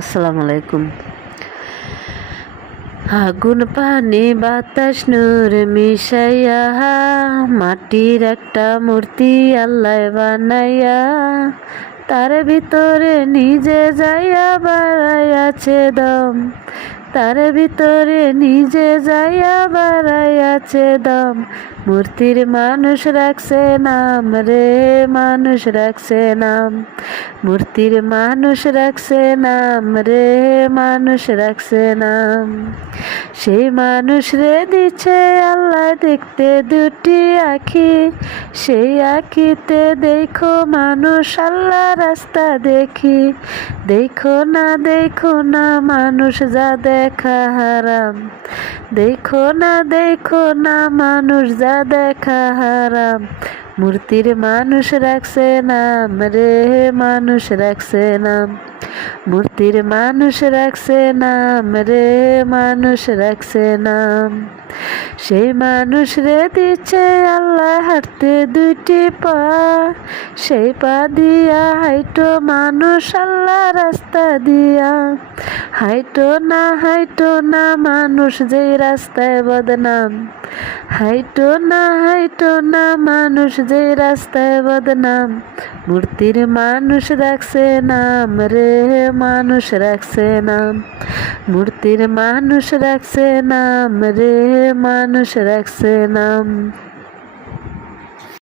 আসসালামু আলাইকুম। আগুন পানি বাতাস নূর মিশাইয়া মাটির একটা মূর্তি আল্লাহ বানাইয়া তার ভিতরে নিজে যাইয়া বাড়াইয়াছে দম, তার ভিতরে নিজে যাইয়া বাড়াইয়াছে দম। মূর্তির মানুষ রাখছে নাম রে, মানুষ রাখছে নাম। মূর্তির মানুষ রাখছে নাম রে, মানুষ রাখছে নাম। সেই মানুষ রে দিচ্ছে আল্লাহ দেখতে দুটি আখি, সেই আখিতে দেখো মানুষ আল্লাহ রাস্তা দেখি। দেখো না মানুষ যা দেখা হারাম, দেখো না মানুষ যা দেখা হারাম। মূর্তির মানুষ রাখছে নাম রে, মানুষ রাখছে নাম। মূর্তির মানুষ রাখছে নাম রে, মানুষ রাখছে নাম। সেই মানুষ রে দিচ্ছে আল্লাহ হাঁটতে দুইটি পা, সেই পা দিয়া হাইটো মানুষ আল্লাহ রাস্তা দিয়া। হাইটো না মানুষ যেই রাস্তায় বদনাম, হাইটো না মানুষ যেই রাস্তায় বদনাম। মূর্তির মানুষ রাখছে নাম রে, মানুষ রাখছে নাম। মূর্তির মানুষ রাখছে নাম রে, মানুষ রাখছে নাম।